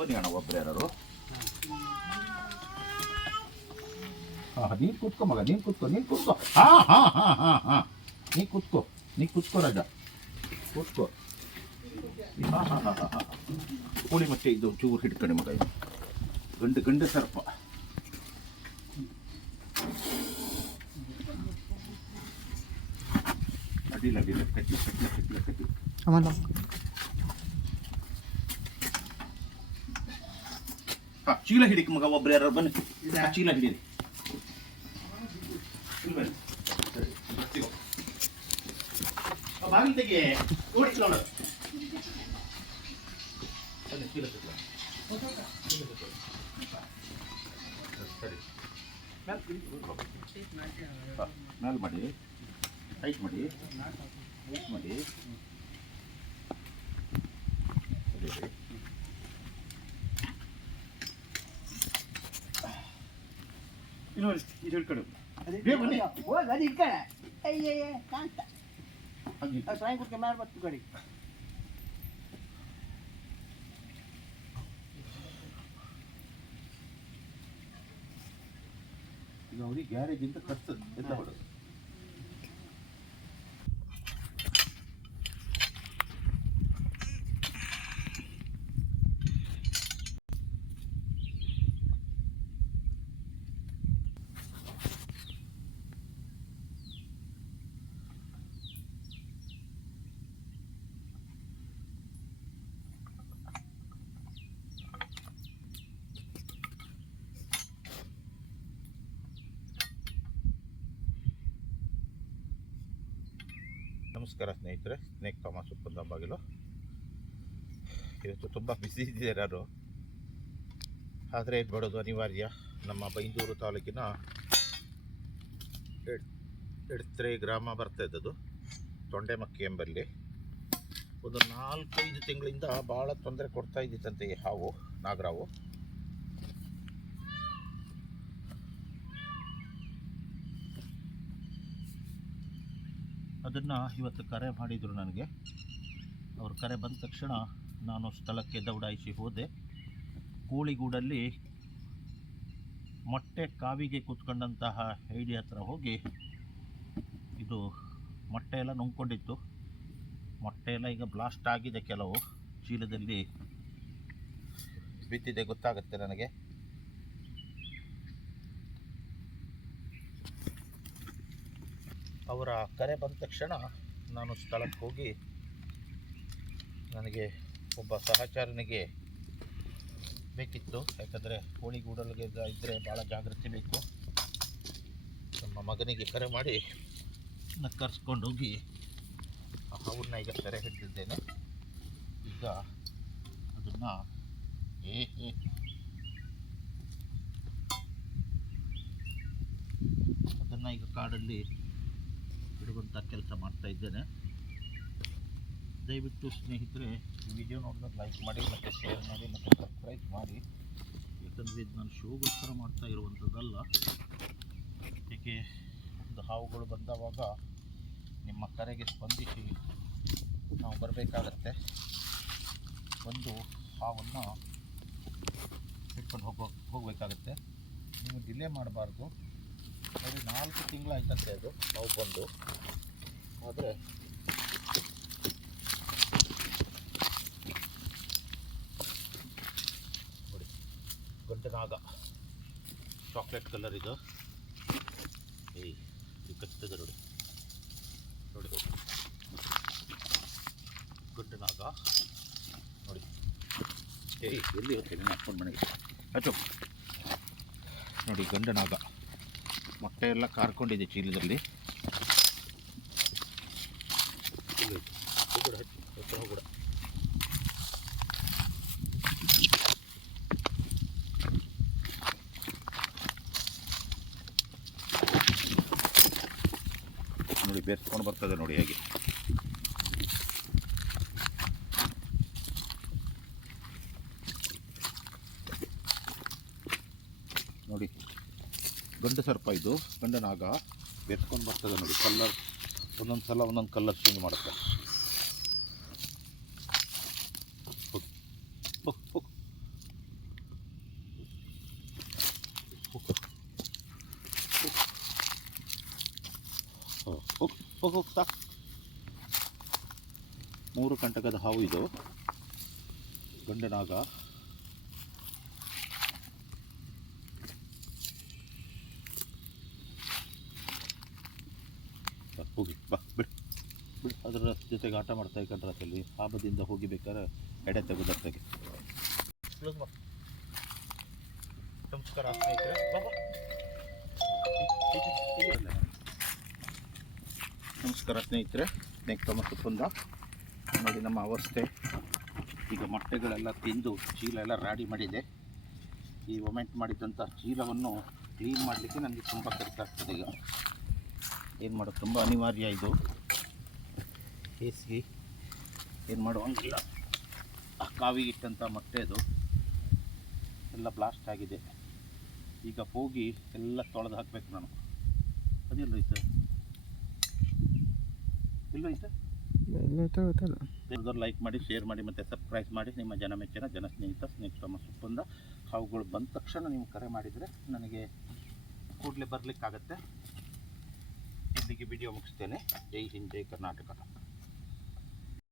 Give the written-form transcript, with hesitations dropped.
ಬನ್ನಿ ಅಣ್ಣ ಒಬ್ಬರು ಯಾರು. ನೀನು ಕೂತ್ಕೋ ಮಗ, ನೀನು ಕೂತ್ಕೋ. ನೀ ಕೂತ್ಕೋ ರಾಜ, ಕೂತ್ಕೋ. ಕೋಳಿ ಮತ್ತೆ ಇದು ಚೂರು ಹಿಡ್ಕಣಿ ಮಗ. ಗಂಡು ಸರ್ಪ. ಅಡ್ಡಿಲ್ಲ ಕಟ್ಟಿ. ಚೀಲ ಹಿಡಿಕ ಮಗ, ಒಬ್ರು ಯಾರು ಬನ್ನಿ. ಚೀಲ ಹಿಡೀರಿ. ಬಾಗಿಲು ತೆಗೆ ಓಡಿಸ್ಲೋಣ. ಸರಿ ಮ್ಯಾಲ್ ಮಾಡಿ, ಟೈಟ್ ಮಾಡಿ. ಇದು ಹಿಡ್ಕೊಡು. ಈಗ ಅವ್ರಿಗೆ ಗ್ಯಾರೇಜ್ ಅಂತ ಕಟ್ತದೆ ಎಲ್ಲ ಹೊಡೋದು. ನಮಸ್ಕಾರ ಸ್ನೇಹಿತರೆ, ಸ್ನೇಕ್ ಥಾಮಸ್ ಒಪ್ಪಂದ ಬಾಗಿಲು. ಇವತ್ತು ತುಂಬ ಬ್ಯುಸಿ ಇದ್ದಿದೆ ನಾನು, ಆದರೆ ಇದು ಮಾಡೋದು ಅನಿವಾರ್ಯ. ನಮ್ಮ ಬೈಂದೂರು ತಾಲೂಕಿನ ಎಡ್ತ್ರೆ ಗ್ರಾಮ ಬರ್ತಾ ಇದ್ದದ್ದು, ತೊಂಡೆಮಕ್ಕಿ ಎಂಬಲ್ಲಿ. ಒಂದು 4-5 ತಿಂಗಳಿಂದ ಭಾಳ ತೊಂದರೆ ಕೊಡ್ತಾ ಇದ್ದಿತ್ತಂತೆ ಈ ಹಾವು, ನಾಗರಾವು. ಅದನ್ನು ಇವತ್ತು ಕರೆ ಮಾಡಿದರು ನನಗೆ. ಅವರು ಕರೆ ಬಂದ ತಕ್ಷಣ ನಾನು ಸ್ಥಳಕ್ಕೆ ದೌಡಾಯಿಸಿ ಹೋದೆ. ಕೋಳಿಗೂಡಲ್ಲಿ ಮೊಟ್ಟೆ ಕಾವಿಗೆ ಕೂತ್ಕೊಂಡಂತಹ ಐಡಿ ಹತ್ರ ಹೋಗಿ, ಇದು ಮೊಟ್ಟೆ ಎಲ್ಲ ನುಂಗ್ಕೊಂಡಿತ್ತು. ಮೊಟ್ಟೆ ಎಲ್ಲ ಈಗ ಬ್ಲಾಸ್ಟ್ ಆಗಿದೆ, ಕೆಲವು ಚೀಲದಲ್ಲಿ ಬಿದ್ದಿದೆ, ಗೊತ್ತಾಗುತ್ತೆ ನನಗೆ. ಅವರ ಕರೆ ಬಂದ ತಕ್ಷಣ ನಾನು ಸ್ಥಳಕ್ಕೆ ಹೋಗಿ, ನನಗೆ ಒಬ್ಬ ಸಹಚರನಿಗೆ ಬೇಕಿತ್ತು. ಯಾಕಂದರೆ ಕೋಳಿಗೂಡಲಿಗೆ ಇದ್ದರೆ ಭಾಳ ಜಾಗೃತಿ ಬೇಕು. ನಮ್ಮ ಮಗನಿಗೆ ಕರೆ ಮಾಡಿ ಕರೆಸ್ಕೊಂಡು ಹೋಗಿ ಅವ್ರನ್ನ ಈಗ ಸೆರೆ ಹಿಡಿದಿದ್ದೇನೆ. ಈಗ ಅದನ್ನು ಈಗ ಕಾಡಲ್ಲಿ ಇಡುವಂಥ ಕೆಲಸ ಮಾಡ್ತಾ ಇದ್ದೇನೆ. ದಯವಿಟ್ಟು ಸ್ನೇಹಿತರೆ, ವಿಡಿಯೋ ನೋಡಿದ್ರೆ ಲೈಕ್ ಮಾಡಿ, ಮತ್ತು ಶೇರ್ ಮಾಡಿ, ಮತ್ತು ಸಬ್ಸ್ಕ್ರೈಬ್ ಮಾಡಿ. ಯಾಕಂದರೆ ಇದು ನಾನು ಶೋಗೋಸ್ಕರ ಮಾಡ್ತಾ ಇರುವಂಥದ್ದಲ್ಲ. ಏಕೆ, ಒಂದು ಹಾವುಗಳು ಬಂದವಾಗ ನಿಮ್ಮ ಕರೆಗೆ ಸ್ಪಂದಿಸಿ ನಾವು ಬರಬೇಕಾಗತ್ತೆ. ಒಂದು ಹಾವನ್ನು ಹಿಡ್ಕೊಂಡು ಹೋಗಬೇಕಾಗತ್ತೆ. ನೀವು ಡಿಲೇ ಮಾಡಬಾರ್ದು. ಬರೀ 4 ತಿಂಗಳಾಯ್ತಂತೆ ಅದು ಹಾವು ಬಂದು. ಆದರೆ ನೋಡಿ, ಗಂಡನಾಗ ಚಾಕ್ಲೇಟ್ ಕಲರ್ ಇದು. ಇದು ಕಚ್ತದೆ ನೋಡಿ, ಗಂಡನಾಗ ನೋಡಿ. ಎಲ್ಲಿ ಹೋಗ್ತೇನೆ ಹಾಕ್ಕೊಂಡು ಮನೆಗೆ ಆಯ್ತು ನೋಡಿ. ಗಂಡನಾಗ ಮೊಟ್ಟೆ ಎಲ್ಲ ಕಾರ್ಕೊಂಡಿದೆ ಚೀಲದಲ್ಲಿ. ನೋಡಿ, ಬೇರ್ಸ್ಕೊಂಡು ಬರ್ತದೆ ನೋಡಿ ಹೇಗೆ. ನೋಡಿ, ಗಂಡು ಸರ್ಪ ಇದು, ಗಂಡನಾಗ ಬೇರ್ಸ್ಕೊಂಡು ಬರ್ತದೆ ನೋಡಿ. ಕಲ್ಲರ್ ಒಂದೊಂದು ಸಲ ಒಂದೊಂದು ಕಲ್ಲರ್ ಚೇಂಜ್ ಮಾಡುತ್ತೆ. ಹೋಗ್ತಾ 3 ಕಂಟಕದ ಹಾವು ಇದು, ಗಂಡನಾಗ. ಹೋಗಿ ಬಾ, ಬಿಡು ಬಿಡು. ಅದರ ಜೊತೆಗೆ ಆಟ ಮಾಡ್ತಾ ಇದ್ರಲ್ಲಿ ಆ ಬದಿಯಿಂದ ಹೋಗಿ ಬೇಕಾದ್ರೆ ಎಡೆ ತೆಗೆದರ್ತಾಗೆ. ನಮಸ್ಕಾರ ಸ್ನೇಹಿತರೆ, ನಮಸ್ಕಾರ ಸ್ನೇಹಿತರೆ. ತಮ್ಮ ಸುತ್ತಂದ ನೋಡಿ ನಮ್ಮ ಅವಸ್ಥೆ. ಈಗ ಮೊಟ್ಟೆಗಳೆಲ್ಲ ತಿಂದು ಚೀಲ ಎಲ್ಲ ರಾಡಿ ಮಾಡಿದೆ. ಈ ಒಮೆಂಟ್ ಮಾಡಿದಂಥ ಚೀಲವನ್ನು ಕ್ಲೀನ್ ಮಾಡಲಿಕ್ಕೆ ನನಗೆ ತುಂಬ ಖರ್ಚಾಗ್ತದೆ. ಈಗ ಏನು ಮಾಡೋದು, ತುಂಬ ಅನಿವಾರ್ಯ ಇದು. ಬೇಸಿಗೆ ಏನು ಮಾಡುವಂಗಿಲ್ಲ. ಕಾವಿಗಿಟ್ಟಂಥ ಮೊಟ್ಟೆ ಅದು ಎಲ್ಲ ಬ್ಲಾಸ್ಟ್ ಆಗಿದೆ. ಈಗ ಹೋಗಿ ಎಲ್ಲ ತೊಳೆದು ಹಾಕಬೇಕು ನಾನು. ಅದೆಲ್ಲೋಯ್ತು, ಎಲ್ಲೋಯ್ತು? ಲೈಕ್ ಮಾಡಿ, ಶೇರ್ ಮಾಡಿ ಮತ್ತು ಸಬ್ಸ್ಕ್ರೈಬ್ ಮಾಡಿ. ನಿಮ್ಮ ಜನ ಮೆಚ್ಚಿನ ಜನ ಸ್ನೇಹಿತ ತಮ್ಮ ಸುಪ್ಪಂದ. ಹಾವುಗಳು ಬಂದ ತಕ್ಷಣ ನೀವು ಕರೆ ಮಾಡಿದರೆ ನನಗೆ ಕೂಡಲೇ ಬರಲಿಕ್ಕಾಗತ್ತೆ. ಇಲ್ಲಿಗೆ ವಿಡಿಯೋ ಮುಗಿಸ್ತೇನೆ. ಜೈ ಹಿಂದ್, ಜೈ ಕರ್ನಾಟಕ.